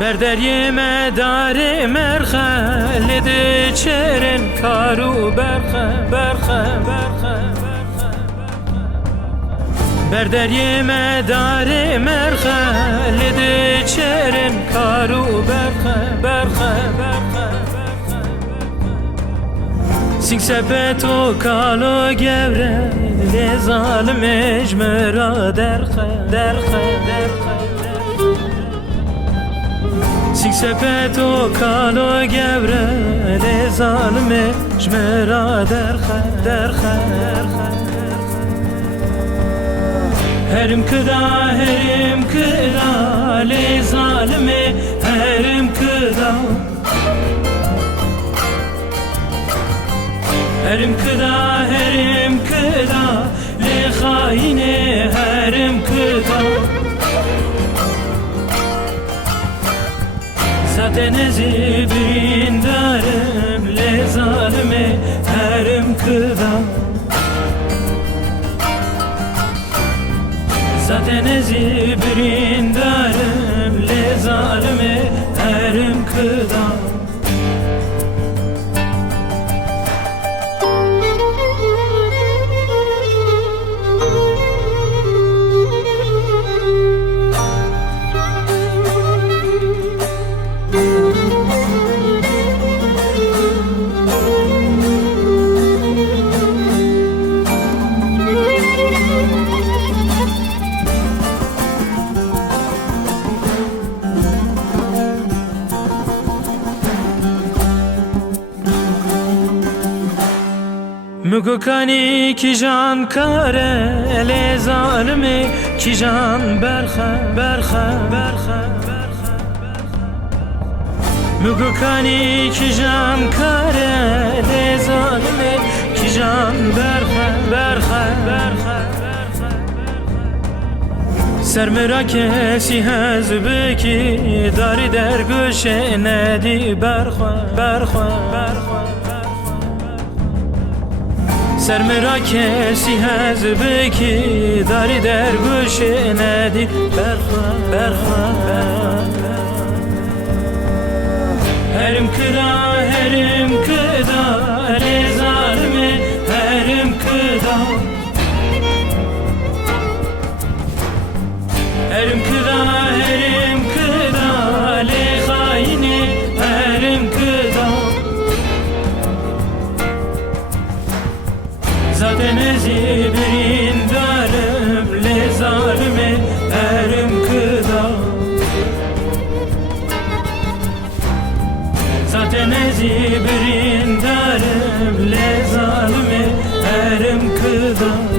بردری مدار مرخه لده چرن کارو برخه بردری مدار مرخه لده چرن کارو برخه سینگ سپت و کالو گوره لی ظالم اجمرا درخه سینگ سپت و کالو گوره لی ظالم اجمرا درخه هرم کدا لی ظالم هرم کدا هرم کدا لی خاینه هرم کدا zaten zibrin darım لی ظالمه هرم کدا zaten zibrin darım لی ظالمه هرم کدا مگو کانی کی جان کاره لی ظالمه کی جان برخه مگو کانی کی جان کاره لی ظالمه کی جان برخه سر مرا کسی هز بکی داری در گوشه ندی برخه سر مرا کسی هز بکی داری در گوش ندی برخه هرم کدا لی ظالمه هرم کدا لی خاینه هرم کدا zaten zibrin darım لی ظالمه هرم کدا zaten zibrin darım لی ظالمه هرم کدا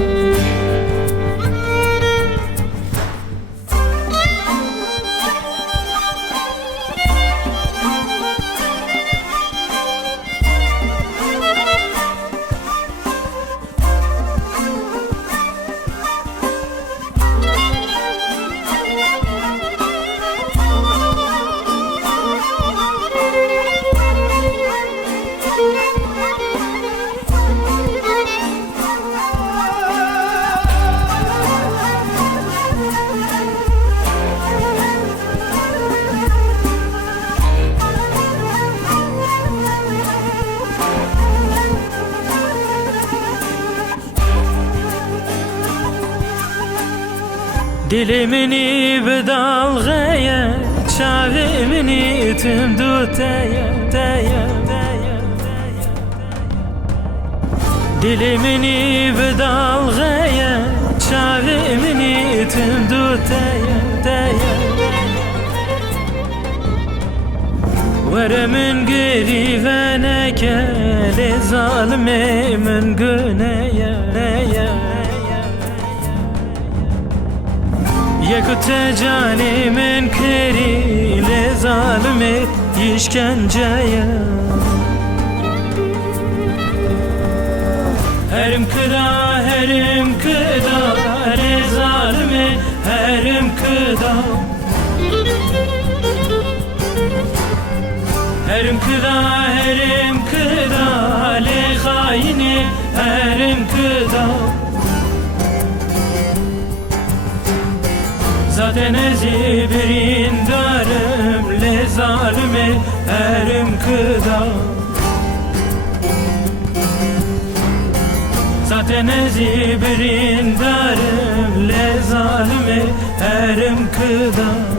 Dilimini bir dalgaya, çavimini tüm dutaya. Dilimini bir dalgaya, çavimini tüm dutaya. Veremin girivene لی ظالمه من güneye. Yakut canimin keri لی ظالمه işkenceye. Herim kıda لی ظالمه herim kıda. Herim kıda لی خاینه herim kıda. zaten zibrin darım لی zalimi erim kıda. Zaten ezi birindarım le zalimi erim kıda.